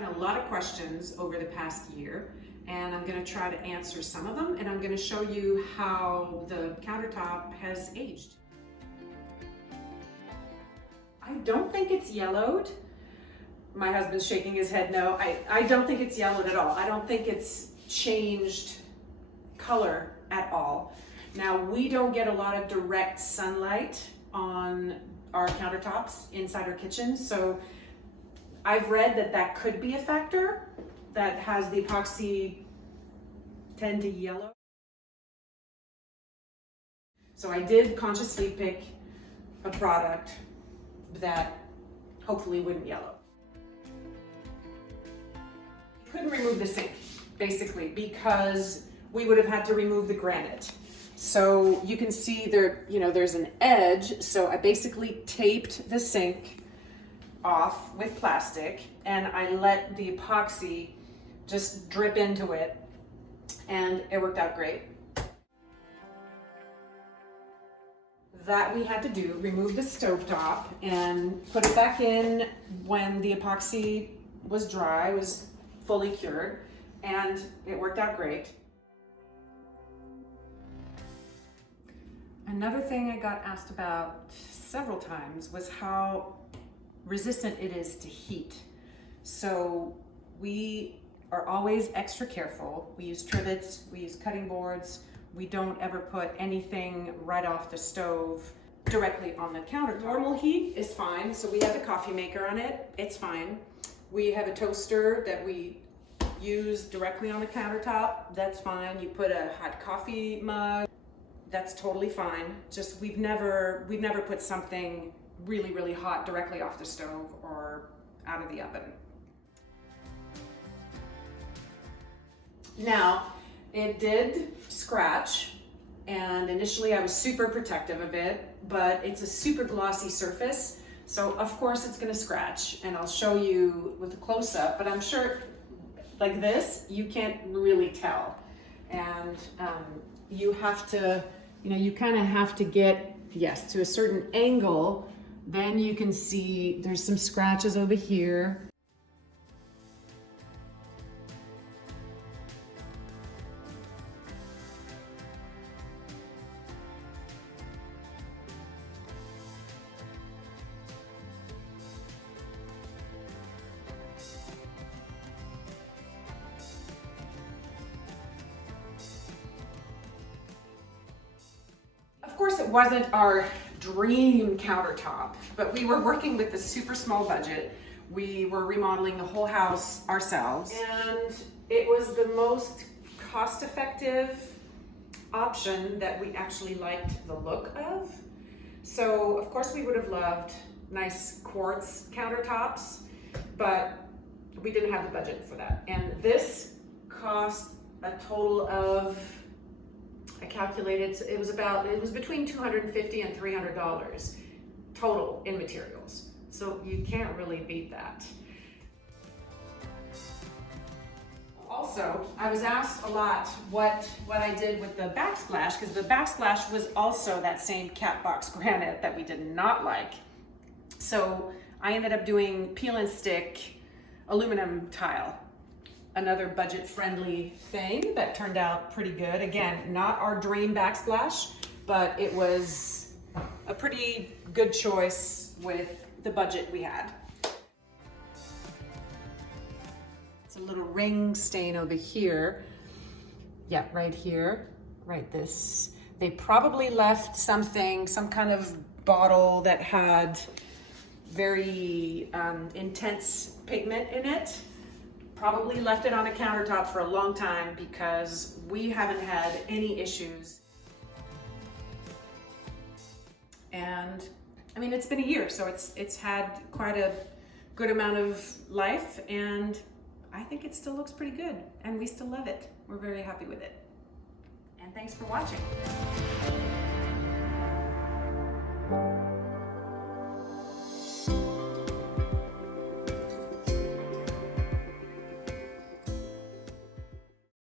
gotten a lot of questions over the past year, and I'm going to try to answer some of them, and I'm going to show you how the countertop has aged. I don't think it's yellowed. My husband's shaking his head no. I don't think it's yellowed at all. I don't think it's changed color at all. Now, we don't get a lot of direct sunlight on our countertops inside our kitchen, so I've read that that could be a factor that has the epoxy tend to yellow. So I did consciously pick a product that hopefully wouldn't yellow. Couldn't remove the sink, basically, because we would have had to remove the granite. So you can see there, there's an edge. So I basically taped the sink off with plastic, and I let the epoxy just drip into it, and it worked out great. That we had to do, remove the stovetop and put it back in when the epoxy was dry, was fully cured, and it worked out great. Another thing I got asked about several times was how resistant it is to heat. So we are always extra careful. We use trivets, we use cutting boards. We don't ever put anything right off the stove directly on the countertop. Normal heat is fine. So we have a coffee maker on it, it's fine. We have a toaster that we use directly on the countertop, that's fine. You put a hot coffee mug, that's totally fine. Just we've never put something really, really hot directly off the stove or out of the oven. Now, it did scratch, and initially I was super protective of it, but it's a super glossy surface, so of course it's gonna scratch, and I'll show you with a close-up, but I'm sure like this, you can't really tell. And you have to, you kind of have to get, yes, to a certain angle, then you can see there's some scratches over here. Of course, it wasn't our dream countertop, but we were working with a super small budget. We were remodeling the whole house ourselves, and it was the most cost-effective option that we actually liked the look of. So, of course, we would have loved nice quartz countertops, but we didn't have the budget for that. And this cost a total of, I calculated, it was between $250 and $300 total in materials. So you can't really beat that. Also, I was asked a lot what I did with the backsplash, because the backsplash was also that same cat box granite that we did not like. So I ended up doing peel and stick aluminum tile. Another budget-friendly thing that turned out pretty good. Again, not our dream backsplash, but it was a pretty good choice with the budget we had. It's a little ring stain over here. Yeah, right here, right this. They probably left something, some kind of bottle that had very intense pigment in it. Probably left it on a countertop for a long time because we haven't had any issues. And I mean, it's been a year, so it's had quite a good amount of life, and I think it still looks pretty good, and we still love it. We're very happy with it. And thanks for watching.